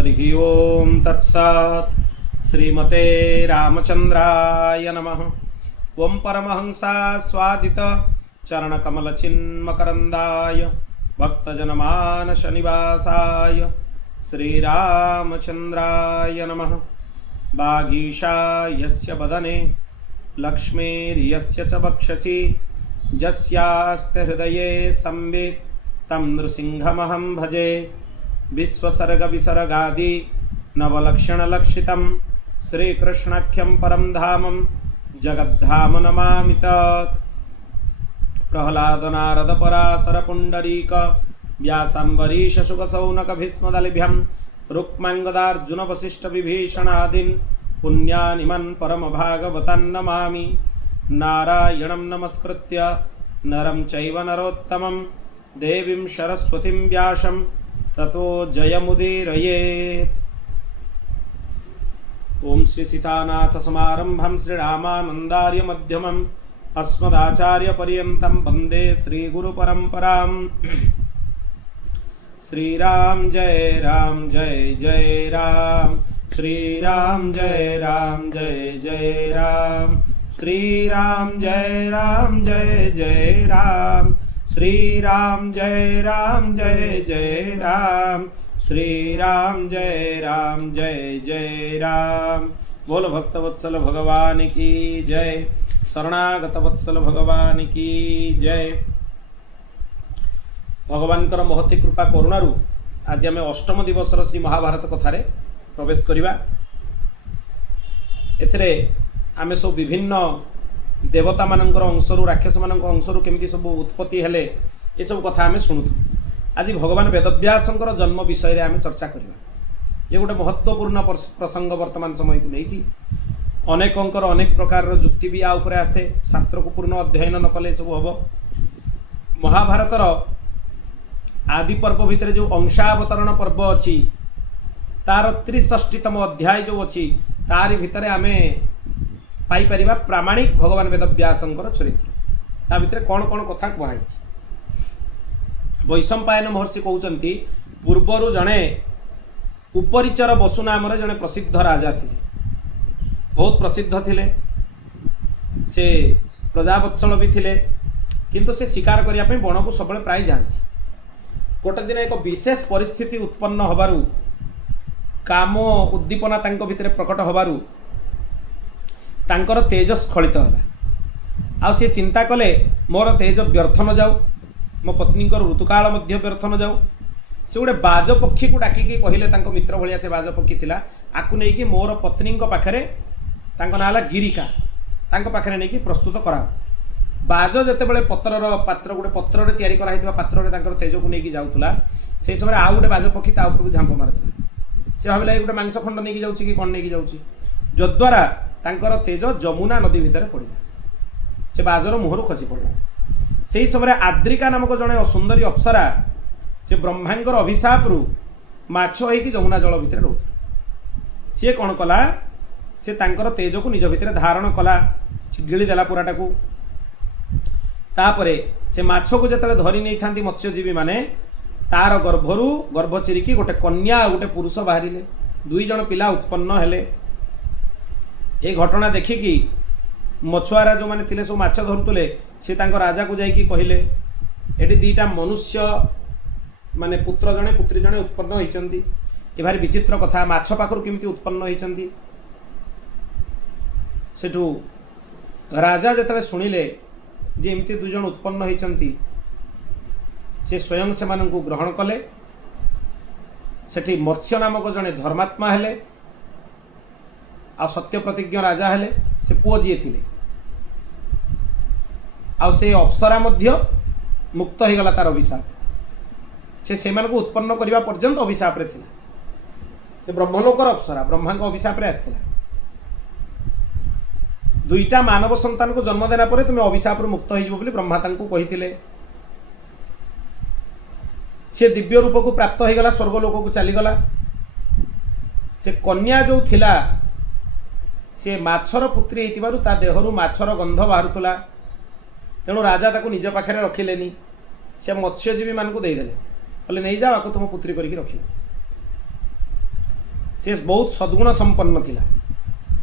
हरि ओम तत्सत्। श्रीमते रामचंद्राय नमः। ओम परमहंसा स्वादित चरणकमलचिन्मकरन्दाय भक्तजनमानस निवासाय श्रीरामचंद्राय नमः। वागीशायस्य वदने लक्ष्मीर्यस्य च वक्षसि यस्यास्ते हृदये संवित् तं नृसिंहमहं भजे। विश्वसर्गविसर्गादि नवलक्षणलक्षितं श्रीकृष्णाख्यं परं धामं जगद्धाम नमामि तत्। प्रह्लाद नारद पराशर पुंडरीक व्यासाम्बरीश शुकशौनक भीष्मदलिभ्यं रुक्माङ्गदार्जुन वसिष्ठ विभीषणादीन् पुण्यानिमन् परम भागवतान् नमामि। नारायणं नमस्कृत्य नरं चैव नरोत्तमं देवीं सरस्वतीं व्यासं ततो जयमुदीरयेत्। ओम श्री सीतानाथ समारंभं श्रीरामानन्दार्य मध्यमम् अस्मदाचार्य पर्यन्तं वन्दे श्रीगुरुपरम्पराम्। श्रीराम जय जय राम, श्रीराम जय जय राम, श्रीराम जय जय राम, श्रीराम जय जय राम, श्रीराम जय जय राम। बोल भक्तवत्सल भगवान की जय, शरणागत वत्सल भगवान की जय। भगवानकर महती कृपा करुणारू आज आम अष्टम दिवसर श्री महाभारत कथार प्रवेश करिबा। एथिरे आमे सब विभिन्न देवता मानकर अंशरू राक्षस मानक अंशरू केमिति सब उत्पत्ति हेले ये सब कथा आमे शुणुथु। आज भगवान वेदव्यासंकर जन्म विषय रे आमे चर्चा करिबा। ये गोटे महत्वपूर्ण प्रसंग वर्तमान समय को लेकिन अनेकंकर अनेक प्रकार जुक्ति भी आ उपरे आसे। शास्त्र को पूर्ण अध्ययन न कले सब हम। महाभारतर आदि पर्व भितर जो अंशावतरण पर्व अच्छी तार 63तम अध्याय जो अच्छी तारि भितर आमे पाई परिबा प्रामाणिक भगवान वेदव्यासंकर चरित्र। ता भितर कौन कौन कथा कहै छी। वैशंपायन महर्षि कहउचंती पूर्वरु जणे उपरिचर बसु नामरे जणे प्रसिद्ध राजा थिले, बहुत प्रसिद्ध थिले। से प्रजावत्सल भी थिले, किंतु से शिकार करिया पे बण को सबले प्राय जाती। गोटे दिन एक विशेष परिस्थिति उत्पन्न होबारु काम उद्दीपना तांको भितरे प्रकट होबारु तांकर तेज स्खलित होला। आ से चिंता कले मोर तेज व्यर्थ न जाऊ, मो पत्नीकर ऋतुकाल मध्य व्यर्थ न जाऊ। से गोटे बाजपक्षी को डाकिकी कहले, तांको मित्र भलिया से बाजपक्षी थिला, आकु नै कि मोर पत्नी पाखरे तांको नाला गिरिका तांको पाखरे नै कि प्रस्तुत करा। बाज जेतेबेले पत्रर पात्र गोटे पत्ररे तयारी करा हितबा पात्ररे तांकर तेज को नै कि जाउतला, से समय आउ गोटे बाजपक्षी ता ऊपर को झांप मारथिला। से भाबिला गोटे मांस खंड नै कि जाउची कि कोन नै कि जाउची, जद्वारा तांकर तेज जमुना नदी भितर पड़िला। से बाजर मुहरु खसी पड़ला। सेही समय आद्रिका नामक जणे सुंदरी अप्सरा से ब्रह्मांकर अभिशाप रु माछ होई कि जमुना जल भितर रहउथि। से कोन कला, से तांकर तेज को निज भितर धारण कला, गिली देला पुराटा को। तापरे से माछ को जतले धरि नै थांती मत्स्यजीवी माने तार गर्भरु गर्भ चिरिकी गोटे कन्या गोटे पुरुष बाहरिले। दुई जण पिला उत्पन्न हेले। ए घटना देखिकी मछुआरा जो माने थिले सो माछ धरुतले, से तांको राजा को जाई कि कहिले एटी दीटा मनुष्य माने पुत्र जणे पुत्री जणे उत्पन्न होइचंती। ए भारी विचित्र कथा, माछ पाखरु केमिति उत्पन्न होइचंती। सेठू राजा जतले सुनिले जे एमती दुई जण उत्पन्न होइचंती, से स्वयं से माननकु ग्रहण कले। सेठी मत्स्य नामक जणे धर्मात्मा हेले, आ सत्य प्रतिज्ञ राजा हेले। से पुओ जी थिले, आ से अप्सरा मध्य मुक्त हो गला तार अभिशाप। से मानक उत्पन्न करने पर्यंत अभिशाप रे थिला। से ब्रह्मलोकर अप्सरा ब्रह्मा को अभिशाप रे आसथिला। दुईटा मानव संतान को जन्म देना परे तुम अभिशाप मुक्त हो बोली ब्रह्मा तांको कहिथिले। से दिव्य रूप को प्राप्त हो गला, स्वर्गलोक को चलीगला। से कन्या जो थिला से माछर पुत्री होइतिबारु ता देहरु माछर गंध बाहरुतला। तेणु राजा ताको निज पाखे रखिलेनी, से मत्स्यजीवी मान को देदेले, कहले नहीं जाओ आको तुम पुत्री करिकी रखियो। से बहुत सद्गुण संपन्न थिला,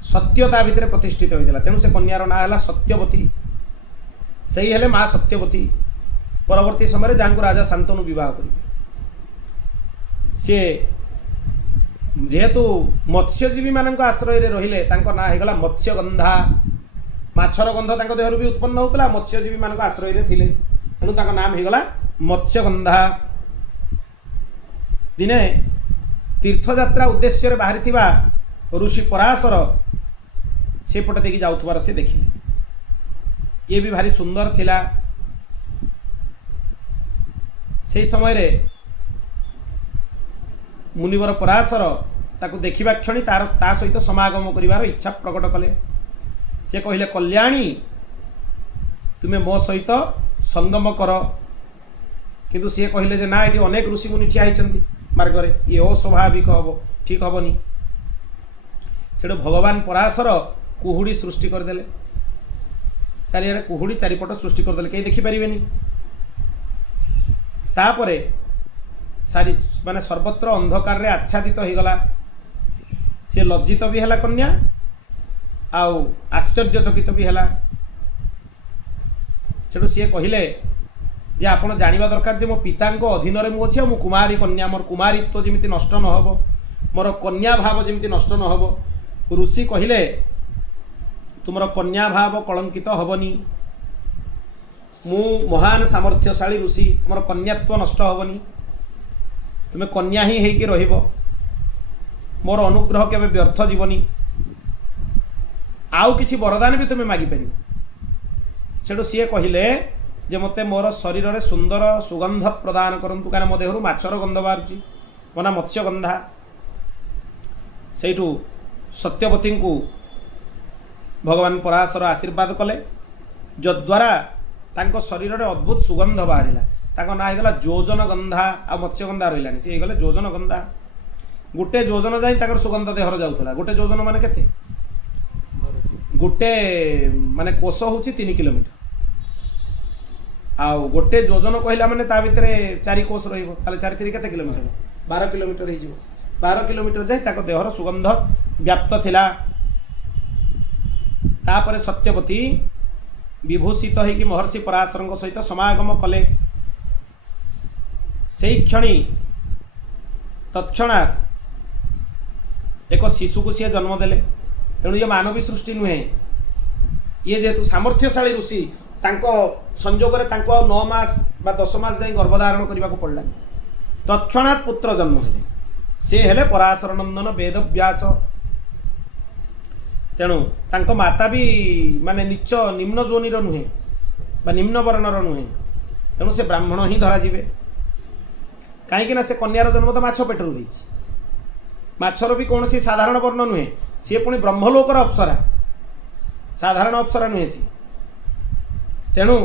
सत्यता भितर प्रतिष्ठित होता। तेणु से कन्यार ना है सत्यवती, सही हेले माँ सत्यवती। परवर्ती समय जहाँ को राजा शांतनु बह करेंगे, सी जेहेतु मत्स्यजीवी मान आश्रय रहिले ना होगला मत्स्यगंधा। माछर गंध देहर भी उत्पन्न होता, मत्स्यजीवी मान आश्रय थे, तेणु नाम होगला मत्स्यगंधा। दिने तीर्थयात्रा उद्देश्य बाहरी ऋषि पराशर से पटे देखी जाऊर से देखिले, ये भी भारी सुंदर थिला। से समय रे मुनिवर पराशर ताकू देखा क्षणी तार ता सहित समागम करिवार इच्छा प्रकट कले। से कहले कल्याणी तुम्हें मो सहित संगम कर, किंतु सी कहले जे ना ये अनेक ऋषि मुनि ठिया होती मार्ग में, ये अस्वाभाविक हम, ठीक हेनी। से भगवान पराशर कुहुड़ी सृष्टि करदे, चारिआडे कुहुड़ी चारिपट सृष्टि करदे, कहीं देखिपारे। तापरे सारी माने सर्वत्र अंधकार रे आच्छादित होगला। से लज्जित भी है कन्या, आउ आश्चर्यचकित भी है। सेठू सी कहले जे आपण जानिबा दरकार जे मो पिता अधीन रे मु अछि, मु कुमारी कन्या, मोर कुमारीत्व जमिति नष्ट न होबो, मोर कन्या भाव जमिति नष्ट न होबो। ऋषि कहले तुमर कन्या भाव कलंकित होबनी, मु महान सामर्थ्यशाली ऋषि, तुमर कन्यात्व नष्ट होबनी, तुम्हें कन्या ही होइके रहिबो, मोर अनुग्रह केबे व्यर्थ जीवनी, आउ किछि वरदान भी तुम्हें मागी पारिबो। सेठू सी कहले जे मते मोर शरीर रे सुंदर सुगंध प्रदान करंतु, कारण मो देहरु माछर गंध बाहरुची, मना मत्स्यगंधा। सेठू सत्यवती को भगवान पराशर आशीर्वाद कले, जद्वारा तांको शरीर रे अद्भुत सुगंध बाहरिला। तांको ना होगला जोजन गंधा, आ मत्स्यगंधा रहिलानी, से होगले जोजन गंधा। गोटे जोजन जाई तांकर सुगंध देहर जाउतला। गोटे जोजन माने केते, गोटे माने कोष होची 3 किलोमीटर, आउ गोटे जोजन कहला माने ता भितरे 4 कोष रहिबो, ताले 4 3 केते किलोमीटर, 12 किलोमीटर हो। 12 किलोमीटर जाई ताको देहर सुगंध व्याप्त थिला। तापरे सत्यवती विभूषित होइकि महर्षि पराशर सहित समागम कले। से क्षणी तत्क्षणात् एक शिशु को सी जन्म देले। तेणु ये मानवी सृष्टि नुहे, ये जेहेतु सामर्थ्यशाली ऋषि, तांको संजोग रे तांको 9 मास बा 10 मास जाई गर्भधारण करने को पड़ला। तत्क्षणात् पुत्र जन्म हेले, से हेले पराशर नंदन वेदव्यास। तेणु तांको माता भी माने नीच निम्न जोनिर नुहे बा निम्न वर्णर नुहे, तेणु से ब्राह्मण ही धरा जिवे। कहीं से कन्यार जन्म तो माछ पेटर होई, माछर भी कौन सी साधारण वर्ण नुहे, सी पुणी ब्रह्मलोकर अप्सरा, साधारण अप्सरा नुहे सी। तेणु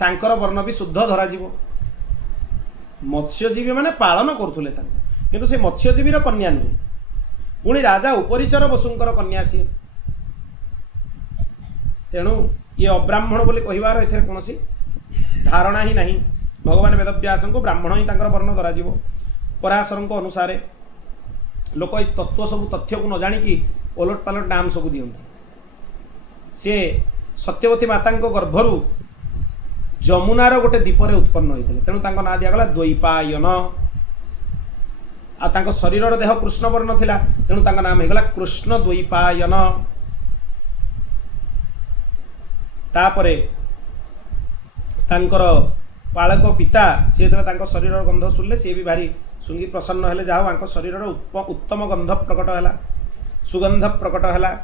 तांकर वर्ण भी शुद्ध धरा जीवो। मत्स्यजीवी माने पालन करुले, किंतु से मत्स्यजीवीर कन्या नुहे, पुणी राजा उपरिचर बसुंकर कन्या सी। तेणु ये अब्राह्मण बोली कहिबार एथरे कोनोसी धारणा ही नहीं। भगवान वेदव्यास को ब्राह्मण ही तांकर वर्ण धरा जीवो। पराशर अनुसार लोक तत्व सब तथ्य को न जाणी ओलट पालट नाम सब दियंती। से सत्यवती माता गर्भरु जमुनार गोटे द्वीपर उत्पन्न होते, तेणु तांको ना दिगला द्वैपायन। आ शरीर देह कृष्ण वर्ण थिला, तेणु तांको नाम होगला कृष्ण द्वैपायन। तापरे तांकर पालक पिता सी जो शरीर गंध शुणिले सी भी भारी शुंगी प्रसन्न हेले, जहाँ शरीर उत्तम गंध प्रकट है, सुगंध प्रकट है।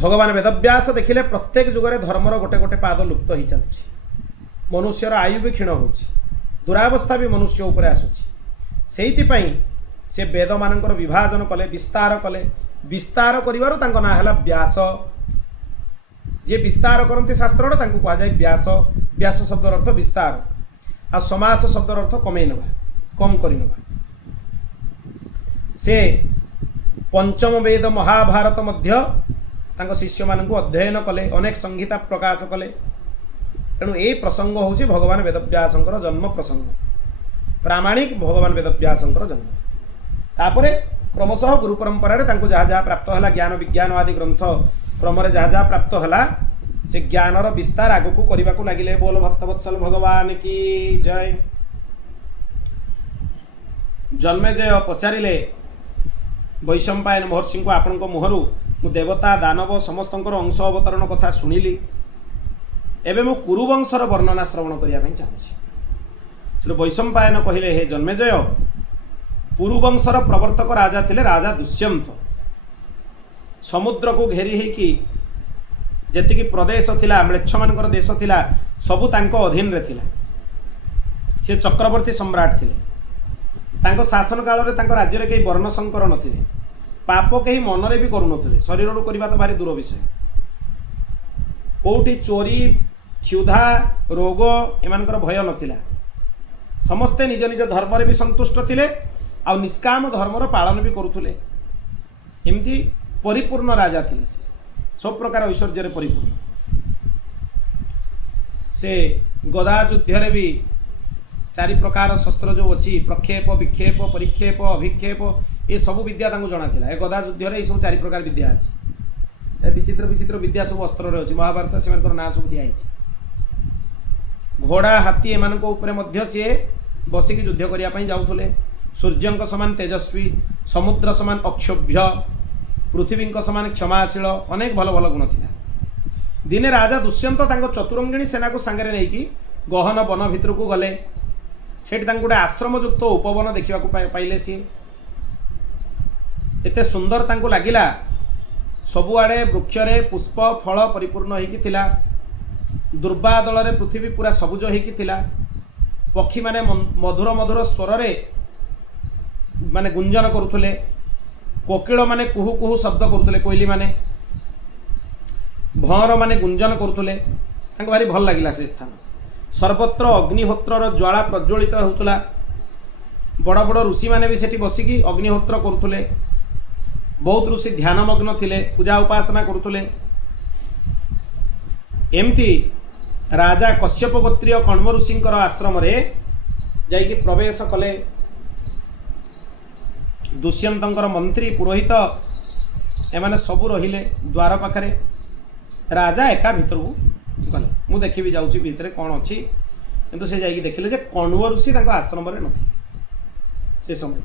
भगवान वेदव्यास देखिले प्रत्येक जुगरे धर्मर गोटे गोटे पाद लुप्त हो चलुची, मनुष्यर आयु भी क्षीण हो, दुरावस्था भी मनुष्य उपर आसुची। से वेद मानकर विभाजन कले, विस्तार कले। विस्तार करिवारो तांको ना हला व्यास। जे विस्तार करते शास्त्र तांको कहा जाए व्यास। व्यास शब्द अर्थ विस्तार, आ समास शब्द अर्थ कमे नवा, कम करि नवा। से पंचम वेद महाभारत मध्य तांको शिष्य मानकु अध्ययन कले, अनेक संहिता प्रकाश कले। तेणु ए प्रसंग होची भगवान वेदव्यासंकर जन्म प्रसंग, प्रामाणिक भगवान वेदव्यासंकर जन्म। तापर क्रमशः गुरु परंपरा जहाँ जहाँ प्राप्त है ज्ञान विज्ञान आदि ग्रंथ क्रम जहाँ जहाँ प्राप्त है से ज्ञानर विस्तार आगक करने को लगिले। बोल भक्तवत्सल भगवान की जय। जन्मेजय पचारे वैशंपायन महर्षि को आपण मुहरु मु देवता दानव समस्त अंश अवतरण कथा शुणिली। एवं मु कुरुवंशर वर्णना श्रवण करने चाहूँगी। श्री वैशंपायन कहले हे जन्मेजय पुरुवंशर प्रवर्तक राजा थिले राजा दुष्यंत। समुद्र को घेरी होकि जेतिकी प्रदेश थिला म्लेच्छ मानकर देश थिला सबु तांको अधीन रे थिला। से चक्रवर्ती सम्राट थिले। तांको शासन काल रे तांको राज्य रे कई वर्ण संकर नथिले। पाप कहीं मनरे भी करू नथिले। शरीर रो करबा तो भारी दूर विषय। कोठी चोरी क्षुधा रोग एमानकर भय नथिला। समस्ते निज निज धर्म रे भी संतुष्ट थिले आ निष्काम धर्मर पालन भी करुथुले। एमती परिपूर्ण राजा थिले। सब प्रकार ऐश्वर्य परिपूर्ण। से गदा युद्ध भी चारि प्रकार शस्त्र जो अच्छी प्रक्षेप विक्षेप परिक्षेप अभिक्षेप ये सब विद्या जना था। ए गदा युद्ध ये सब चारि प्रकार विद्या अच्छी। विचित्र विचित्र विद्या सब अस्त्र अच्छी। महाभारत से ना सब दिखाई। घोड़ा हाथी एम सी बसिक युद्ध करने जाऊे। सूर्य समान तेजस्वी समुद्र समान अक्षोभ्य पृथ्वी समान क्षमाशील अनेक भल भल गुण था। दिने राजा दुष्यंत चतुरंगिणी सेना को सांगे नहीं गहन वन भितर को गले। सेठी गोटे आश्रमयुक्त उपवन देखा पाइले। सी एते सुंदर तांको लागिला। सबुआड़े वृक्षरे पुष्प फल परिपूर्ण होइकिथिला। दुर्बादल रे पृथ्वी पूरा सबुज होइकिथिला। पक्षी माने मधुर मधुर स्वर रे माने गुंजन करुथुले। कोकिल माने कुहू कुहू शब्द करुथुले। कोइली माने भंवर माने गुंजन करुथुले। तांको भारी भल लागिला से स्थान। सर्वत्र अग्निहोत्रर ज्वाला प्रज्वलित होउतला। बड़ बड़ ऋषि माने भी सेठी बसिकी अग्निहोत्र करुथुले। बहुत ऋषि ध्यानमग्न थिले पूजा उपासना करुथुले। एमती राजा कश्यप गोत्रीय कण्व ऋषिंकर आश्रम रे जाइकी प्रवेश कले। दुष्यंतंकर मंत्री पुरोहित एमाने सबू रहिले द्वार पाखरे। राजा एका भितर को गले। मु देखि जाऊँगी भितर कौन अच्छी किंतु से जाइए देखिले जे कण्व ऋषि तांको आश्रम रे नथिले। से समय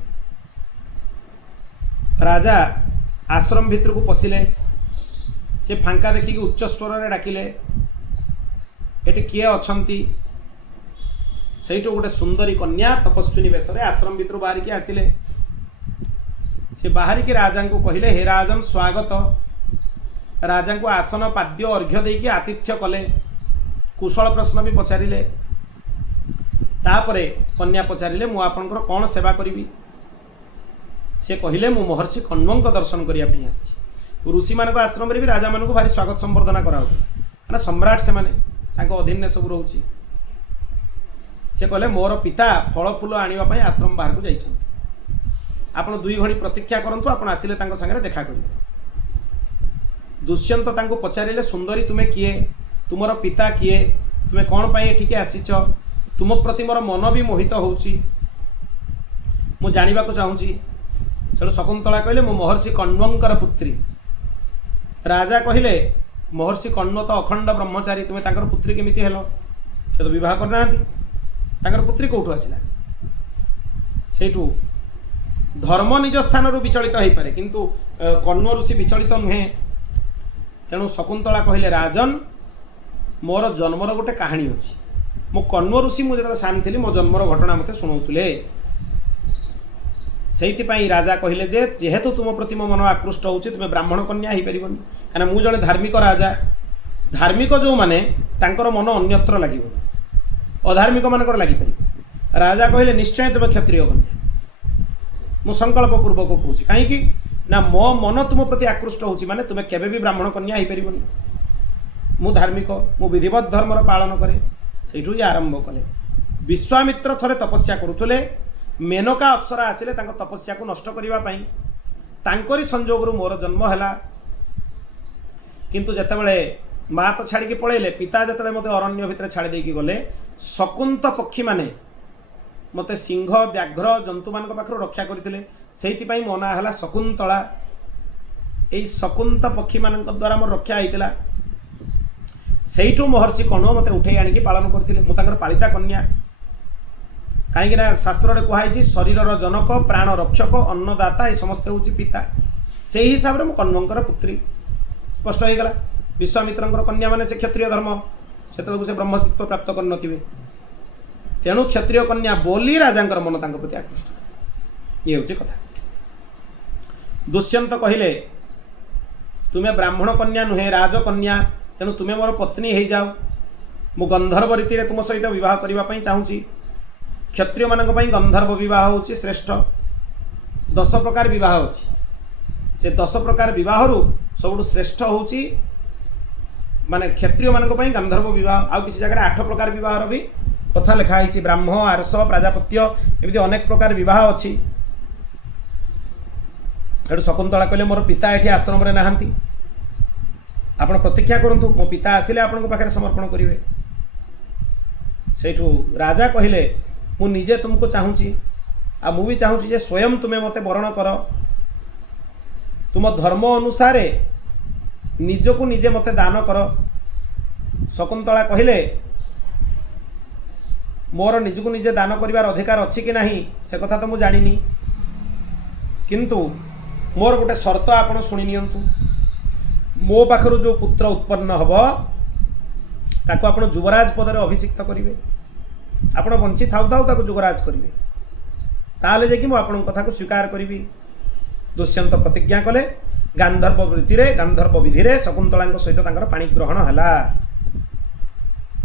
राजा आश्रम भितर को पशिले। से फांका देखिकी उच्च स्वर रे डाकिले एटी किए अछंती। सेठो गोटे सुंदरी कन्या तपस्विनी वेश रे आश्रम भितर बाहर के आसिले। से बाहर के राजा को कहले हे राजन स्वागत। राजा को आसन पाद्य अर्घ्य देकी आतिथ्य कले। कुशल प्रश्न भी पचारिले। तापरे कन्या पचारिले मु आपनकर कौन सेवा करी। से कहले मु महर्षि कण्वंक दर्शन करने आसी। ऋषि मान आश्रम भी राजा मान भारी स्वागत संबर्धना करा सम्राट से माने अधीन सब रोचे। से कहले मोर पिता फल फूल आने आश्रम बाहर को जाइछन। आपण 2 घड़ी प्रतीक्षा करंतु आपण आसिले तांको संगे देखा करिवे। दुष्यंत तांको पचारिले सुंदरी तुमे किए तुमर पिता किए तुमे कौन पाई एठिके आसीच तुम प्रति मोर मन भी मोहित होउची मु जानिबा को चाहूँगी। सेठु शकुंतला कहले मु महर्षि कण्वंकर पुत्री। राजा कहले महर्षि कण्व तो अखंड ब्रह्मचारी तुमे तांकर पुत्री केमिति हेलो। से तो विवाह करना तांकर पुत्री कोठु आसिला। सेठु धर्म निज स्थान विचलित हो पारे किंतु कण्व ऋषि विचलित नुहे। तेणु शकुंतला कहले राजन मोर जन्मर गोटे कहानी अच्छी। मो कण्व ऋषि मुझे सान थी मो जन्मर घटना मत शुणाऊले। से राजा कहले जे जेहेतु तुम प्रति मो मन आकृष्ट हो तुम्हें ब्राह्मण कन्या हो पारनि कहीं मुझे जड़े धार्मिक राजा। धार्मिक जो माने तांकर मन अन्यत्र लगे अधार्मिक मानकर लगिपर। राजा कहले निश्चय तुम्हें क्षत्रिय कन्या। मु संकल्प पूर्वक कहूँ कहीं ना मो मन तुम प्रति आकृष्ट हो माने तुम्हें केबे भी ब्राह्मण कन्या हो पारनि। मु धार्मिक मु विधिवत धर्मर पालन करे। सेठू ही आरंभ कले। विश्वामित्र थरे तपस्या करुले। मेनका अप्सरा आसिले तांको तपस्या को नष्ट करने तांकरी संजोगरु मोर जन्म है। किंतु जेतेबेले माँ तो छाड़ी पलैले पिता जिते मत अरण्य भितर छाड़ी देकी गले शकुंत पक्षी माने मते सिंह व्याघ्र जंतु मान पाखर रक्षा करते ସେଇଥିପାଇଁ ମୋ ନାଁ ହେଲା ଶକୁନ୍ତଳା। ଏଇ ଶକୁନ୍ତ ପକ୍ଷୀମାନଙ୍କ ଦ୍ୱାରା ମୋର ରକ୍ଷା ହେଇଥିଲା। ସେଇଠୁ ମହର୍ଷି କଣ୍ୱ ମୋତେ ଉଠେଇ ଆଣିକି ପାଳନ କରିଥିଲେ। ମୁଁ ତାଙ୍କର ପାଳିତା କନ୍ୟା। କାହିଁକିନା ଶାସ୍ତ୍ରରେ କୁହାଯାଇଛି ଶରୀରର ଜନକ, ପ୍ରାଣ ରକ୍ଷକ, ଅନ୍ନଦାତା ଏ ସମସ୍ତେ ହେଉଛି ପିତା। ସେହି ହିସାବରେ ମୁଁ କଣ୍ୱଙ୍କର ପୁତ୍ରୀ। ସ୍ପଷ୍ଟ ହୋଇଗଲା। ବିଶ୍ୱାମିତ୍ରଙ୍କର କନ୍ୟା ମାନେ ସେ କ୍ଷତ୍ରିୟ ଧର୍ମ, ସେତେବେଳକୁ ସେ ବ୍ରହ୍ମସିତ୍ୱ ପ୍ରାପ୍ତ କରିନଥିବେ। ତେଣୁ କ୍ଷତ୍ରିୟ କନ୍ୟା ବୋଲି ରାଜାଙ୍କର ମନ ତାଙ୍କ ପ୍ରତି ଆକୃଷ୍ଟ। ଇଏ ହେଉଛି କଥା। ଦୁଷ୍ୟନ୍ତ କହିଲେ ତୁମେ ବ୍ରାହ୍ମଣ କନ୍ୟା ନୁହେଁ, ରାଜକନ୍ୟା, ତେଣୁ ତୁମେ ମୋର ପତ୍ନୀ ହେଇଯାଅ। ମୁଁ ଗନ୍ଧର୍ବ ରୀତିରେ ତୁମ ସହିତ ବିବାହ କରିବା ପାଇଁ ଚାହୁଁଛି। କ୍ଷତ୍ରିୟମାନଙ୍କ ପାଇଁ ଗନ୍ଧର୍ବ ବିବାହ ହେଉଛି ଶ୍ରେଷ୍ଠ। 10 ପ୍ରକାର ବିବାହ ଅଛି। ସେ 10 ପ୍ରକାର ବିବାହରୁ ସବୁଠୁ ଶ୍ରେଷ୍ଠ ହେଉଛି ମାନେ କ୍ଷତ୍ରିୟମାନଙ୍କ ପାଇଁ ଗାନ୍ଧର୍ବ ବିବାହ। ଆଉ କିଛି ଜାଗାରେ 8 ପ୍ରକାର ବିବାହର ବି କଥା ଲେଖା ହେଇଛି। ବ୍ରାହ୍ମ, ଆରସ, ପ୍ରାଜାପତ୍ୟ ଏମିତି ଅନେକ ପ୍ରକାର ବିବାହ ଅଛି। ଏଠୁ ଶକୁନ୍ତଳା କହିଲେ ମୋର ପିତା ଏଠି ଆଶ୍ରମରେ ନାହାନ୍ତି, ଆପଣ ପ୍ରତୀକ୍ଷା କରନ୍ତୁ, ମୋ ପିତା ଆସିଲେ ଆପଣଙ୍କ ପାଖରେ ସମର୍ପଣ କରିବେ। ସେଇଠୁ ରାଜା କହିଲେ ମୁଁ ନିଜେ ତୁମକୁ ଚାହୁଁଛି, ଆଉ ମୁଁ ବି ଚାହୁଁଛି ଯେ ସ୍ୱୟଂ ତୁମେ ମୋତେ ବରଣ କର। ତୁମ ଧର୍ମ ଅନୁସାରେ ନିଜକୁ ନିଜେ ମୋତେ ଦାନ କର। ଶକୁନ୍ତଳା କହିଲେ ମୋର ନିଜକୁ ନିଜେ ଦାନ କରିବାର ଅଧିକାର ଅଛି କି ନାହିଁ ସେ କଥା ତ ମୁଁ ଜାଣିନି, କିନ୍ତୁ ମୋର ଗୋଟେ ସର୍ତ୍ତ ଆପଣ ଶୁଣି ନିଅନ୍ତୁ। ମୋ ପାଖରୁ ଯେଉଁ ପୁତ୍ର ଉତ୍ପନ୍ନ ହେବ ତାକୁ ଆପଣ ଯୁବରାଜ ପଦରେ ଅଭିଷିକ୍ତ କରିବେ। ଆପଣ ବଞ୍ଚି ଥାଉ ଥାଉ ତାକୁ ଯୁବରାଜ କରିବେ, ତାହେଲେ ଯାଇକି ମୁଁ ଆପଣଙ୍କ କଥାକୁ ସ୍ୱୀକାର କରିବି। ଦୁଷ୍ୟନ୍ତ ପ୍ରତିଜ୍ଞା କଲେ। ଗାନ୍ଧର୍ବ ବିଧିରେ ଶକୁନ୍ତଳାଙ୍କ ସହିତ ତାଙ୍କର ପାଣି ଗ୍ରହଣ ହେଲା।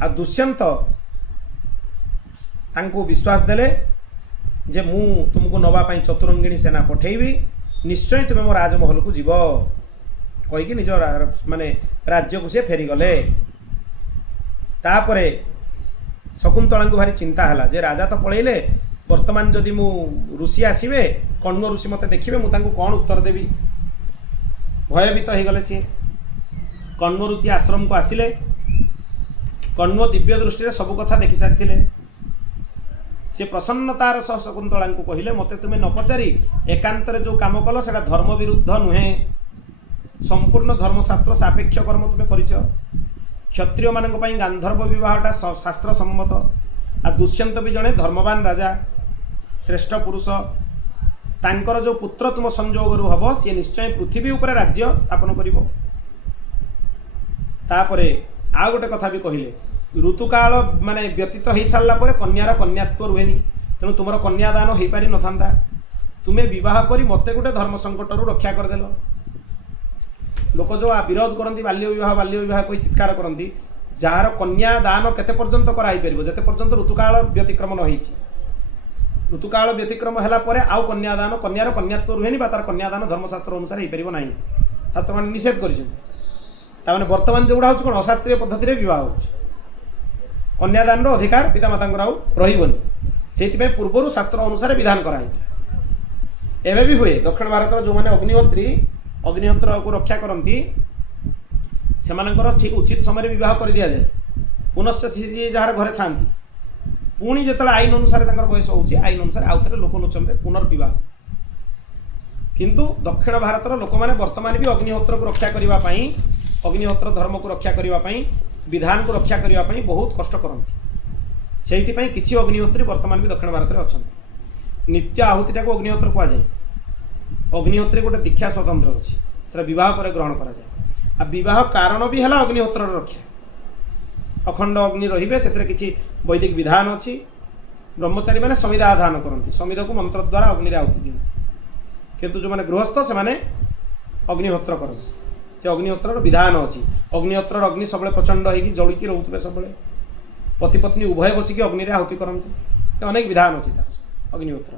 ଆଉ ଦୁଷ୍ୟନ୍ତ ତାଙ୍କୁ ବିଶ୍ୱାସ ଦେଲେ ଯେ ମୁଁ ତୁମକୁ ନେବା ପାଇଁ ଚତୁରଙ୍ଗିଣୀ ସେନା ପଠେଇବି, ନିଶ୍ଚୟ ତୁମେ ମୋ ରାଜମହଲକୁ ଯିବ କହିକି ନିଜ ମାନେ ରାଜ୍ୟକୁ ସେ ଫେରିଗଲେ। ତାପରେ ଶକୁନ୍ତଳାଙ୍କୁ ଭାରି ଚିନ୍ତା ହେଲା ଯେ ରାଜା ତ ପଳେଇଲେ, ବର୍ତ୍ତମାନ ଯଦି ମୁଁ ଋଷି ଆସିବେ, କଣ୍ୱ ଋଷି ମୋତେ ଦେଖିବେ, ମୁଁ ତାଙ୍କୁ କ'ଣ ଉତ୍ତର ଦେବି। ଭୟଭୀତ ହୋଇଗଲେ ସିଏ। କଣ୍ୱ ଋଷି ଆଶ୍ରମକୁ ଆସିଲେ। କଣ୍ୱ ଦିବ୍ୟ ଦୃଷ୍ଟିରେ ସବୁ କଥା ଦେଖିସାରିଥିଲେ। ସେ ପ୍ରସନ୍ନତାର ସହ ଶକୁନ୍ତଳାଙ୍କୁ କହିଲେ ମୋତେ ତୁମେ ନ ପଚାରି ଏକାନ୍ତରେ ଯେଉଁ କାମ କଲ ସେଇଟା ଧର୍ମ ବିରୁଦ୍ଧ ନୁହେଁ, ସମ୍ପୂର୍ଣ୍ଣ ଧର୍ମଶାସ୍ତ୍ର ସାପେକ୍ଷ କର୍ମ ତୁମେ କରିଛ। କ୍ଷତ୍ରିୟମାନଙ୍କ ପାଇଁ ଗାନ୍ଧର୍ବ ବିବାହଟା ଶାସ୍ତ୍ର ସମ୍ମତ। ଆଉ ଦୁଷ୍ୟନ୍ତ ବି ଜଣେ ଧର୍ମବାନ ରାଜା, ଶ୍ରେଷ୍ଠ ପୁରୁଷ। ତାଙ୍କର ଯେଉଁ ପୁତ୍ର ତୁମ ସଂଯୋଗରୁ ହେବ ସିଏ ନିଶ୍ଚୟ ପୃଥିବୀ ଉପରେ ରାଜ୍ୟ ସ୍ଥାପନ କରିବ। ତାପରେ ଆଉ ଗୋଟେ କଥା ବି କହିଲେ, ଋତୁକାଳ ମାନେ ବ୍ୟତୀତ ହୋଇସାରିଲା ପରେ କନ୍ୟାର କନ୍ୟାତ୍ୱ ରୁହେନି, ତେଣୁ ତୁମର କନ୍ୟାଦାନ ହୋଇପାରିନଥାନ୍ତା। ତୁମେ ବିବାହ କରି ମୋତେ ଗୋଟେ ଧର୍ମ ସଙ୍କଟରୁ ରକ୍ଷା କରିଦେଲ। ଲୋକ ଯେଉଁ ବିରୋଧ କରନ୍ତି ବାଲ୍ୟ ବିବାହ କହି ଚିତ୍କାର କରନ୍ତି, ଯାହାର କନ୍ୟାଦାନ କେତେ ପର୍ଯ୍ୟନ୍ତ କରାଇପାରିବ, ଯେତେ ପର୍ଯ୍ୟନ୍ତ ଋତୁକାଳ ବ୍ୟତିକ୍ରମ ନ ହେଇଛି। ଋତୁକାଳ ବ୍ୟତିକ୍ରମ ହେଲା ପରେ ଆଉ କନ୍ୟାଦାନ, କନ୍ୟାର କନ୍ୟାତ୍ୱ ରୁହେନି ବା ତାର କନ୍ୟାଦାନ ଧର୍ମଶାସ୍ତ୍ର ଅନୁସାରେ ହୋଇପାରିବ ନାହିଁ। ଶାସ୍ତ୍ରମାନେ ନିଷେଧ କରିଛନ୍ତି। ତାମାନେ ବର୍ତ୍ତମାନ ଯେଉଁଟା ହେଉଛି କ'ଣ ଅଶାସ୍ତ୍ରୀୟ ପଦ୍ଧତିରେ ବିବାହ ହେଉଛି। କନ୍ୟାଦାନର ଅଧିକାର ପିତାମାତାଙ୍କର ଆଉ ରହିବନି। ସେଇଥିପାଇଁ ପୂର୍ବରୁ ଶାସ୍ତ୍ର ଅନୁସାରେ ବିଧାନ କରାହେଇଥିଲା। ଏବେ ବି ହୁଏ। ଦକ୍ଷିଣ ଭାରତର ଯେଉଁମାନେ ଅଗ୍ନିହୋତ୍ରକୁ ରକ୍ଷା କରନ୍ତି ସେମାନଙ୍କର ଠିକ୍ ଉଚିତ ସମୟରେ ବିବାହ କରିଦିଆଯାଏ। ପୁନଶ୍ଚ ଯିଏ ଯାହାର ଘରେ ଥାଆନ୍ତି, ପୁଣି ଯେତେବେଳେ ଆଇନ ଅନୁସାରେ ତାଙ୍କର ବୟସ ହେଉଛି, ଆଇନ ଅନୁସାରେ ଆଉ ଥରେ ଲୋକଲୋଚନରେ ପୁନର୍ବିବାହ। କିନ୍ତୁ ଦକ୍ଷିଣ ଭାରତର ଲୋକମାନେ ବର୍ତ୍ତମାନ ବି ଅଗ୍ନିହୋତ୍ରକୁ ରକ୍ଷା କରିବା ପାଇଁ, ଅଗ୍ନିହୋତ୍ର ଧର୍ମକୁ ରକ୍ଷା କରିବା ପାଇଁ, ବିଧାନକୁ ରକ୍ଷା କରିବା ପାଇଁ ବହୁତ କଷ୍ଟ କରନ୍ତି। ସେଇଥିପାଇଁ କିଛି ଅଗ୍ନିହୋତ୍ରୀ ବର୍ତ୍ତମାନ ବି ଦକ୍ଷିଣ ଭାରତରେ ଅଛନ୍ତି। ନିତ୍ୟ ଆହୁତିଟାକୁ ଅଗ୍ନିହୋତ୍ର କୁହାଯାଏ। ଅଗ୍ନିହୋତ୍ରୀ ଗୋଟେ ଦୀକ୍ଷା ସ୍ୱତନ୍ତ୍ର ଅଛି, ସେଟା ବିବାହ ପରେ ଗ୍ରହଣ କରାଯାଏ। ଆଉ ବିବାହ କାରଣ ବି ହେଲା ଅଗ୍ନିହୋତ୍ରର ରକ୍ଷା। ଅଖଣ୍ଡ ଅଗ୍ନି ରହିବେ, ସେଥିରେ କିଛି ବୈଦିକ ବିଧାନ ଅଛି। ବ୍ରହ୍ମଚାରୀମାନେ ସମିଧା ଆଧାନ କରନ୍ତି, ସମିଧକୁ ମନ୍ତ୍ର ଦ୍ୱାରା ଅଗ୍ନିରେ ଆହୁତି ଦିଅନ୍ତି। କିନ୍ତୁ ଯେଉଁମାନେ ଗୃହସ୍ଥ ସେମାନେ ଅଗ୍ନିହୋତ୍ର କରନ୍ତି। ସେ ଅଗ୍ନିହୋତ୍ରର ବିଧାନ ଅଛି। ଅଗ୍ନିହୋତ୍ରର ଅଗ୍ନି ସବୁବେଳେ ପ୍ରଚଣ୍ଡ ହୋଇକି ଜଳିକି ରହୁଥିବେ, ସବୁବେଳେ ପତି ପତ୍ନୀ ଉଭୟ ବସିକି ଅଗ୍ନିରେ ଆହୁତି କରନ୍ତି। ଅନେକ ବିଧାନ ଅଛି ତାର ଅଗ୍ନିହୋତ୍ର।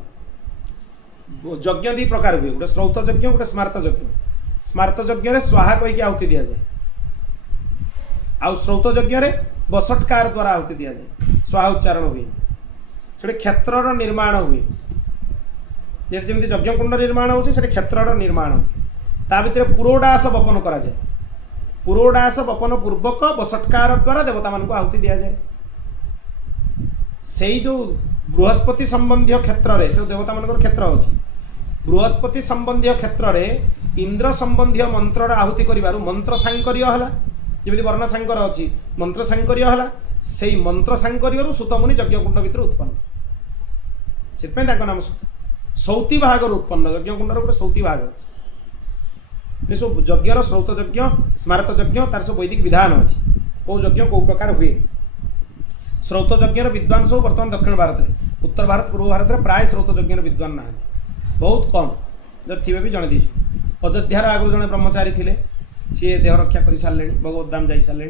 ଯଜ୍ଞ 2 ପ୍ରକାର ହୁଏ, ଗୋଟେ ଶ୍ରୌତ ଯଜ୍ଞ, ଗୋଟେ ସ୍ମାର୍ତ ଯଜ୍ଞ। ସ୍ମାର୍ତ ଯଜ୍ଞରେ ସ୍ୱାହା କହିକି ଆହୁତି ଦିଆଯାଏ, ଆଉ ଶ୍ରୌତ ଯଜ୍ଞରେ ବସଟକାର ଦ୍ୱାରା ଆହୁତି ଦିଆଯାଏ, ସ୍ୱାହା ଉଚ୍ଚାରଣ ହୁଏ। ସେଠି କ୍ଷେତ୍ରର ନିର୍ମାଣ ହୁଏ। ଯେମିତି ଯଜ୍ଞକୁଣ୍ଡ ନିର୍ମାଣ ହେଉଛି, ସେଠି କ୍ଷେତ୍ରର ନିର୍ମାଣ ହୁଏ। ତା ଭିତରେ ପୁରୋଡାସ ବପନ କରାଯାଏ। ପୁରୋଡାସ ବପନ ପୂର୍ବକ ବସଟକାର ଦ୍ୱାରା ଦେବତାମାନଙ୍କୁ ଆହୁତି ଦିଆଯାଏ। ସେଇ ଯେଉଁ ବୃହସ୍ପତି ସମ୍ବନ୍ଧୀୟ କ୍ଷେତ୍ରରେ, ସେ ଦେବତାମାନଙ୍କର କ୍ଷେତ୍ର ଅଛି, बृहस्पति संबंधी क्षेत्र में इंद्र संबंधी मंत्र आहुति करिबारु मंत्र सांकर्य हला जेमिति वर्ण सांकर अछि मंत्र सांकर्य हला सेई मंत्र सांकर्यरु सुतमुनि यज्ञकुंड भितर उत्पन्न सेतपय ताको नाम सौती भागर उत्पन्न यज्ञकुंडर गोटे सौती भाग अछि सब यज्ञर श्रौत यज्ञ स्मारत यज्ञ तार सब वैदिक विधान अछि को यज्ञ को प्रकार हुए श्रौत यज्ञर विद्वान सब वर्तमान दक्षिण भारत में उत्तर भारत पूर्व भारत में प्राय श्रौत यज्ञर विद्वान ना बहुत कम जब थे भी जन दीजिए अयोध्यार आगु जड़े ब्रह्मचारी थे सी देह रक्षा कर सारे भगवत धाम जा सारे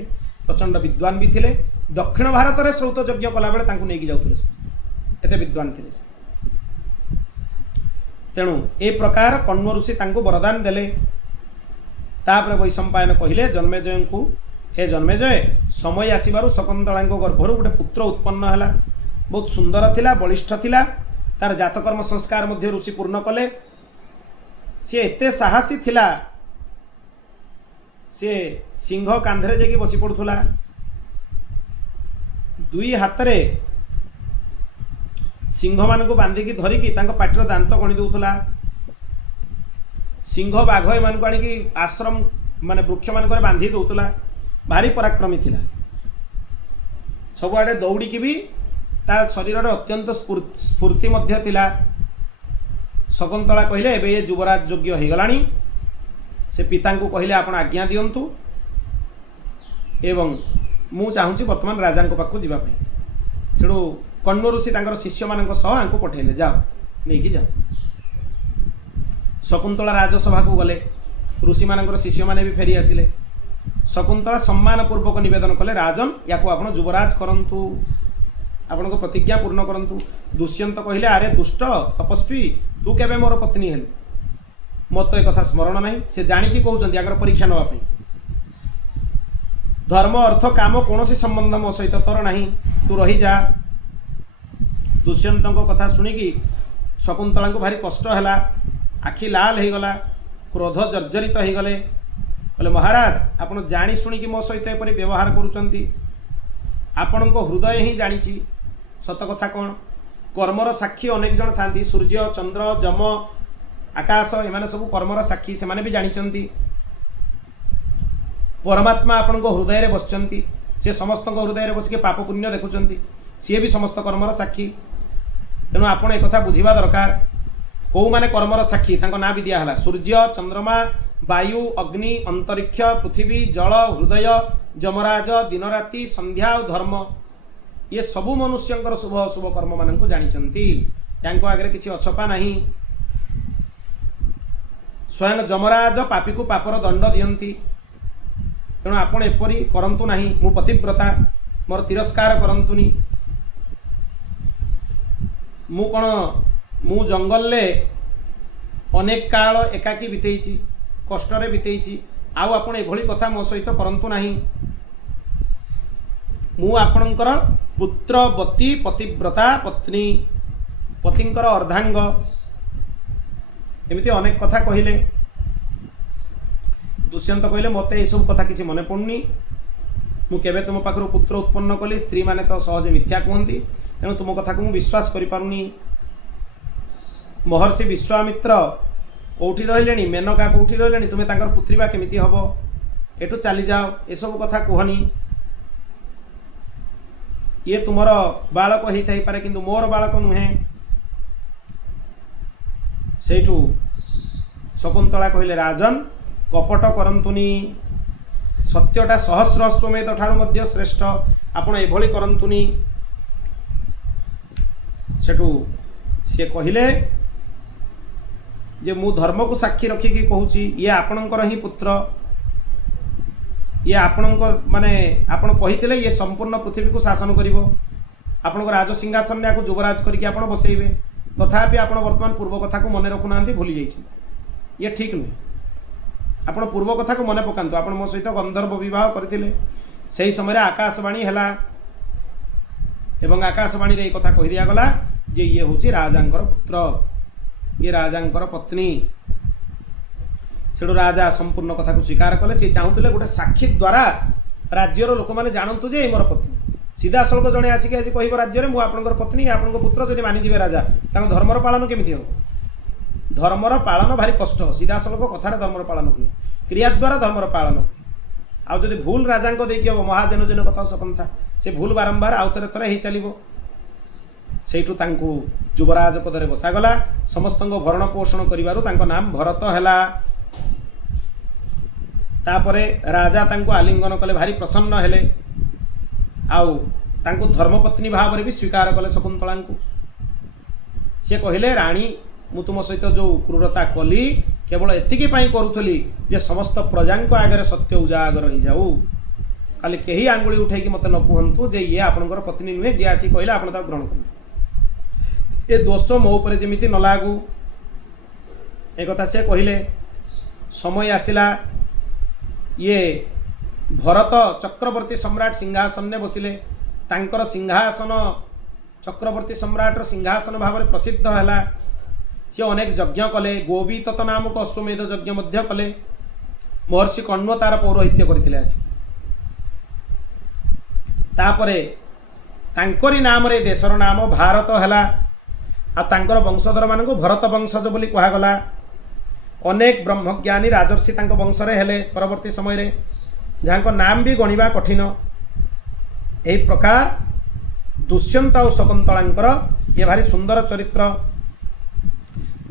प्रचंड विद्वान भी थे दक्षिण भारत में श्रौत यज्ञ कला बेले नहीं जाते समस्त एत विद्वान थे तेणु ए प्रकार कण्व ऋषि वरदान देले तापर वैशंपायन कहले जन्मेजय को हे जन्मेजय समय आसबार शकुंतला गर्भर गोटे पुत्र उत्पन्न है बहुत सुंदर थिला बलिष्ठ थिला तार जातकर्म संस्कार मध्य ऋषि पूर्ण कले सी एते साहसी थिला सी सिंह कांधरे जाकि बसी पड़ुला दुई हाथ रे सिंह मान को बांधिकी धरिकी पाटर दांत गणी दौला सिंह बाघ एम आनिकी आश्रम माने वृक्ष मान बांधि दौला भारी पराक्रमी थिला सबुआडे दौड़िकी भी ता शरीर अत्यंत स्फूर्ति मध्य थिला शकुंतला कहले एबे ये युवराज योग्य हो गलानी से पिता को कहले आपण आज्ञा दियंतु एवं मु चाहूँगी वर्तमान राजा पाखु जावाई सेठू कण्व ऋषि शिष्य मान सह पठेले जाओ नहीं कि जाओ शकुंतला राजसभा को गले ऋषि मान शिष्य मैंने भी फेरी आसिले शकुंतला सम्मान पूर्वक निवेदन कले राजन या आपण युवराज करंतु आपण को प्रतिज्ञा पूर्ण करंतु दुष्यंत कहले अरे दुष्ट तपस्वी तू केबे मोर पत्नी हेलु मत तो एक कथा स्मरण नहीं से जानिकी कहउचंती आगर परीक्षा नवा धर्म अर्थ काम कौन संबंध मो सहित तोर नहीं तू रही जा दुष्यंत कथा शुणिकी शकुंतला को भारी कष्ट है आखि लाल हो गला क्रोध जर्जरित हो गले कहले महाराज आपण जानी शुणिकी मो सहित एपरी व्यवहार करुचंती आपण को हृदय ही जानी सत कथा कौन कर्मर साक्षी अनेक जन था सूर्य चंद्र जम आकाश एमाने सब कर्मर साक्षी से माने भी जानी परमात्मा आपण को हृदय रे बसचंती से समस्त हृदय रे बसिके पाप पुण्य देखुचंती सी भी समस्त कर्मर साक्षी तेणु आपण एक कथा बुझिबा दरकार कौ माने कर्मर साक्षी तांको ना भी दिया हला सूर्य चंद्रमा वायु अग्नि अंतरिक्ष पृथ्वी जल हृदय जमराज दिन राति संध्या और धर्म ये सबु मनुष्य शुभ अशुभ कर्म मान को जानी आगे किसी अछपा नहीं स्वयं जमराज पापी को पापर दंड दियंती तेणु आपण एपरी करंतु नहीं मु पतिव्रता मोर तिरस्कार करंतुनी मु कौन मु जंगल ले अनेक काल एकाकी बितेइची कष्टरे बितेइची आउ आपण एभली कथा मो सहित करंतु नहीं मु आपणकर पुत्रवती पतिव्रता पत्नी पतिंकर अर्धांग एमती अनेक कथा कहले दुष्यंत कहले मत यू कथा किसी मन पड़नी मु केबे तुम पाखर पुत्र उत्पन्न कली स्त्री माने तो सहजे मिथ्या कहती तेणु तुम कथा को विश्वास करि पारुनी महर्षि विश्वामित्र कौटी रही मेनका कौटी रही तुम्हें तांकर पुत्रीबा केमिति हबो एठू चली जाओ ये सब कथा कहनी ये तुमर बालक होता ही पारे किंतु मोर बालक नुहे सेठू शकुंतला कहले राजन कपट करंतुनी सत्यटा सहस्र अश्वमेध ठारू मध्य श्रेष्ठ आपण एभली करंतुनी सेठू सी कहले जे मु धर्म को साक्षी रखिकी कहूँ ये आपणकर ही पुत्र ये आपण माने आपण कही ये संपूर्ण पृथ्वी को शासन करिवो आपण राज सिंहासन को युवराज करके आपण बसैबे तथापि आपण वर्तमान पूर्व कथा को मन रखुना भूली जाइए ये ठीक नुहे आपण पूर्व कथा को मन पकातु आपण मो सहित गंधर्व विवाह करथिले सही समय आकाशवाणी हैला एवं आकाशवाणी रे कथा कहि दिया गला जे ये होची राजांकर पुत्र ये राजांकर पत्नी सेठू राजा संपूर्ण कथा को स्वीकार कले सी चाहूले गोटे साक्षी द्वारा राज्यर लोक मैंने जानतु जे मोर पत्नी सीधा सड़क जड़े आसिक आज कह राज्य में मुझे पत्नी आपण पुत्र जब मानिजे राजा धर्मर पालन केमी हम धर्मर पालन भारी कष्ट सीधा सलख कथार धर्मर पालन हुए क्रिया द्वारा धर्मर पालन हुए आउ जदि भूल राजा को देखिए हम महाजन जन कथा सपंथा से भूल बारंबार आउ थे थे ही चलो से युवराज पदे बसागला समस्त भरण पोषण कर नाम भरत है तापरे राजा तांको आलिंगन कले भारी प्रसन्न हेले आउ तांको धर्मपत्नी भाव में भी स्वीकार कले शकुंतला को सी कहले राणी मु तुम सहित जो क्रूरता कली केवल एतिकी करूली जे समस्त प्रजा आगे सत्य उजागर हो जाऊ खाली कहीं आंगुली उठे मत न कहतु जे ये आपणकर पत्नी नुहे जी आसी कहले आप ग्रहण करें ए दोष मो उपर जमी न लागू एक कथा से कहले समय आसिला ये भरत चक्रवर्ती सम्राट सिंहासन ने बसिले तांकर सिंहासन चक्रवर्ती सम्राट सिंहासन भाव में प्रसिद्ध है सी अनेक यज्ञ कले गोवितत नामक अश्वमेध यज्ञ मध्य कले महर्षि कण्व तार पौरोहित्य करथिले आसी तापरे तांकरी नाम रे देशर नाम भारत है आ तांकर वंशधर मानक भरत वंशज बोली कहगला अनेक ब्रह्मज्ञानी राजर्षि तांको वंशरे हेले परवर्ती समय रे जहाँ नाम भी गणिबा कठिन यही प्रकार दुष्यंत और शकुंतलांकर ये भारी सुंदर चरित्र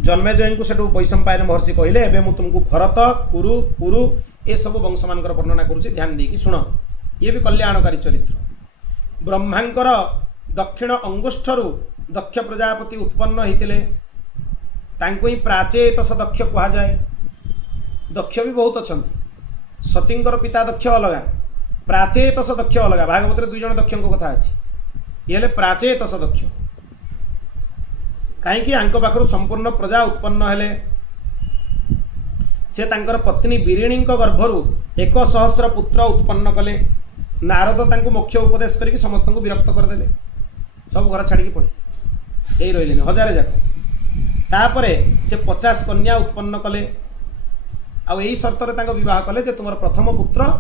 जन्मेजय को सेठू वैशंपायन महर्षि कहले एबे मु तुमको भरत कुरु पुरु ये सब वंश मानकर वर्णना करुच्ची ध्यान देकी शुण ये भी कल्याणकारी चरित्र ब्रह्मांकर दक्षिण अंगुष्ठरु दक्ष प्रजापति उत्पन्न होते तांको ही प्राचेतस दक्ष कहा जाए दक्ष भी बहुत अच्छा सतींकर पिता दक्ष अलगा प्राचेतस दक्ष अलगा भागवत दुई जन दक्ष कथा अच्छी ये प्राचेतस दक्ष कहीं पाखर संपूर्ण प्रजा उत्पन्न हेले से तांकर पत्नी बिरिणी गर्भरु 1,000 पुत्र उत्पन्न कले नारद तांको मोक्ष उपदेश करके समस्त को विरक्त करदे सब घर छाड़ी पड़े यही रही हजारे जाक तापरे से 50 कन्या उत्पन्न कले आ यही शर्त विवाह कले जे तुम प्रथम पुत्र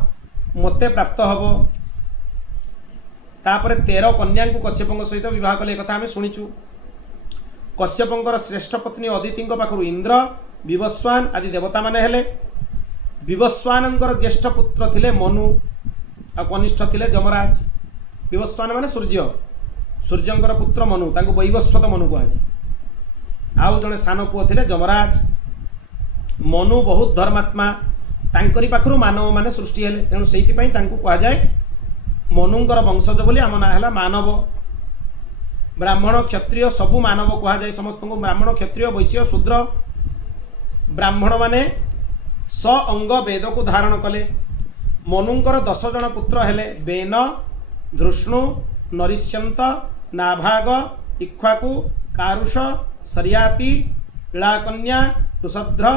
मते प्राप्त हब तापरे 13 कन्या को कश्यप सहित विवाह कले एक कथा आम शुणीचु कश्यपंकर श्रेष्ठ पत्नी अदिति पाखु इंद्र विवस्वान आदि देवता माने हेले विवस्वानंकर ज्येष्ठ पुत्र थिले मनु आ कनिष्ठ थिले जमराज विवस्वान माने सूर्य सूर्यंकर पुत्र मनु तांको वैवस्वत मनु कहा जाए आउ जड़े सान पुओ थिले जमराज मनु बहुत धर्मात्मा तांकरी पाखु मानव माने सृष्टि हेले तेणु सेइथिपई तांको कहा जाए मनुंकर वंशज बोली आम ना है मानव ब्राह्मण क्षत्रिय सबू मानव कहा जाए समस्त को ब्राह्मण क्षत्रिय वैश्य शूद्र ब्राह्मण माने स अंग वेद को धारण कले मनुंकर 10 जन पुत्र हेले बेन धृष्णु नरिष्यंत नाभाग इक्ष्वाकु कारुष सरियाति इलाकन्या कुशद्र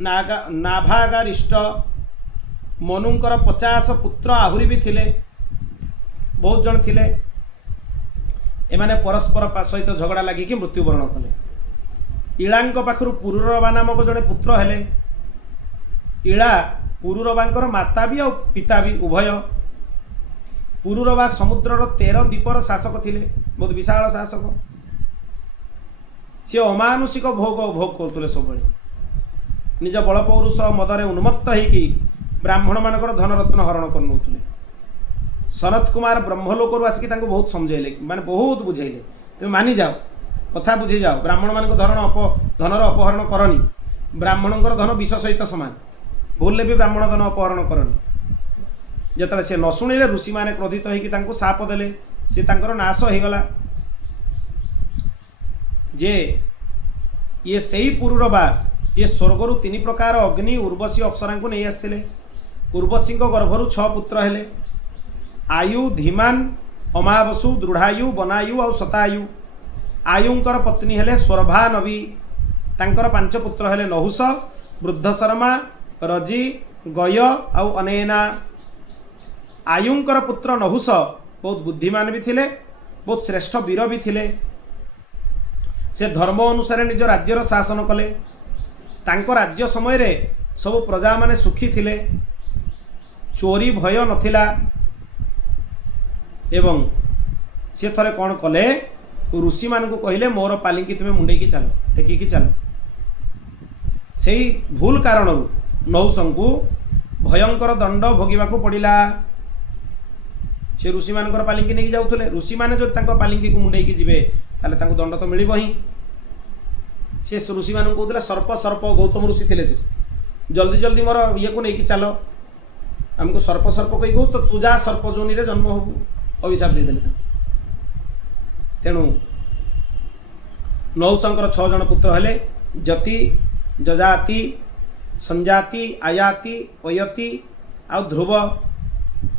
नाभागारिष्ट मनुंकर 50 पुत्र आहुरी भी थिले बहुत जन थिले एमाने परस्पर सहित झगड़ा लगिकी मृत्युवरण कले इलांक पाखु पुरुरवा नामक जड़े पुत्र हेले इला पुरुरवांकर माता भी और पिता भी उभय पुरुरवा समुद्रर 13 द्वीपर शासक थिले बहुत विशाल शासक सी अमानुषिक भोग भोग करते सब निज बल पौरुष मदरे उन्मत्त होगी ब्राह्मण मानकर धनरत्न हरण कर नौले शरत कुमार ब्रह्मलोक आसिक बहुत समझेले माने बहुत बुझेले तुम मानि जाओ कथा बुझे जाओ ब्राह्मण मान धनर अपहरण करनी ब्राह्मणकर धन विष सहित सामान भूल भी ब्राह्मण धन अपहरण करनी जिते से न शुणिले ऋषि मैंने क्रोधित होकर साप देले सी तांकर नाश हो गला जे ये सही पुरुरवा जे स्वर्गरु 3 प्रकार अग्नि उर्वशी अप्सरा को नहीं आसते उर्वशी गर्भरु 6 पुत्र हेले आयु धीमान अमावसु दृढ़ायु बनायु और शतायु आयुंकर पत्नी हेले स्वर्भा नवी तांकर 5 पुत्र हेले नहुष वृद्ध शर्मा रजी गय आउ अनैना आयुंकर पुत्र नहुष बहुत बुद्धिमान भी थिले बहुत श्रेष्ठ वीर भी थिले से धर्म अनुसार निज राज्यर शासन कले तांको राज्य समय रे सब प्रजा माने सुखी थिले चोरी भय नथिला एवं सी थरे कौन कले ऋषि मान को कहले मोर पालिकी तुम्हें मुंडे की चलो टेकी चलो सेही भूल कारण नहुषंकु भयंकर दंड भोगिबाकू पड़िला। से ऋषि मानकर पालिंकी नहीं जाउथले, ऋषि माने जो तांको पालिंकी को मुंडेकी जिवे ताले तांको दंड तो मिलिबो ही। से ऋषि मान कहूला सर्प सर्प गौतम ऋषि थे से जल्दी जल्दी मोर ये को नहीं चलो आमको सर्प सर्प कही कहू तो तू जा सर्प जोनि रे जन्म होबू अभिशाप देदेले। तेणु नहुषंकर 6 जन पुत्र हेले जति जजाति संजाति आयाति अयति आ ध्रुव।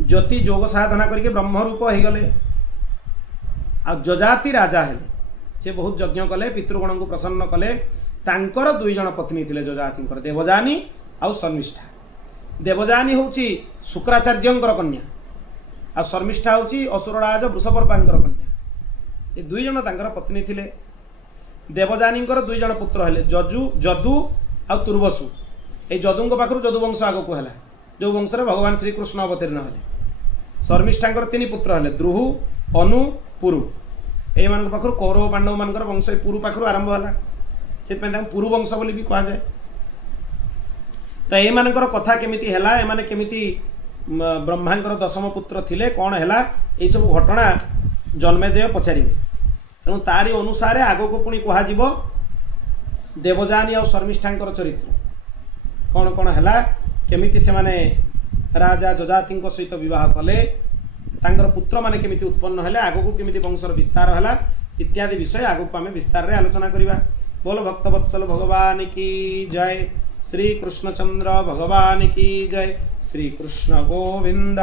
ज्योति जोग साधना करके ब्रह्मरूप हो गले। आ जजाति राजा हेले, से बहुत यज्ञ कले पितृगण को प्रसन्न कले। तांकर 2 जन पत्नी थिले जजातिंकर देवजानी आ शर्मिष्ठा। देवजानी होची शुक्राचार्यंकर कन्या आ शर्मिष्ठा होची असुरराज वृषपर्वांकर कन्या। ये 2 जन तांकर पत्नी थिले। देवजानींकर 2 जन पुत्र हेले जदु आ तुर्वसु। ये जदुंक पाखरु जदुवंश आग को हैला, जो वंश रे भगवान श्रीकृष्ण अवतीर्ण हेले। शर्मिष्ठांकर 3 पुत्र हेले द्रुहु अनु पुरु। ए मान पाखरु कौरव पांडव मानकर वंश पुरु पाखरु आरंभ होला, सेतपे तांको पुरु वंश बोली भी कहा जाए। तो ए मानकर कथा केमिति हैला, ए माने केमिति ब्रह्मांकर 10म पुत्र थिले कोन हैला, ए सब घटना जन्मेजय पचारिबे। तेणु तारी अनुसार आग को पुणी कह देवजानी और शर्मिष्ठांकर चरित्र कौन कौन है केमिति से माने राजा जजाति सहित विवाह कले, तांकर पुत्र माने केमिति उत्पन्न हेले, आग को केमिति वंशर विस्तार है इत्यादि विषय आग को आम विस्तार रे आलोचना करिबा। बोल भक्तवत्सल भगवान की जय, श्री कृष्णचंद्र भगवान की जय। श्री कृष्ण गोविंद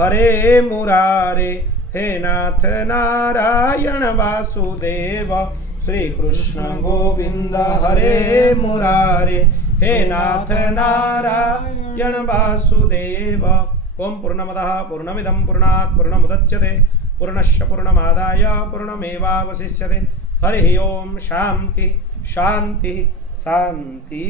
हरे मुरारे, हे नाथ नारायण वासुदेव। श्री कृष्ण गोविंद हरे मुरारे, हे नाथ नारायण वासुदेव। ओम पूर्णमदः पूर्णमिदं पूर्णात् पूर्णमुदच्यते पूर्णस्य पूर्णमादाय पूर्णमेवावशिष्यते। हरि ओम शांति शांति शांति।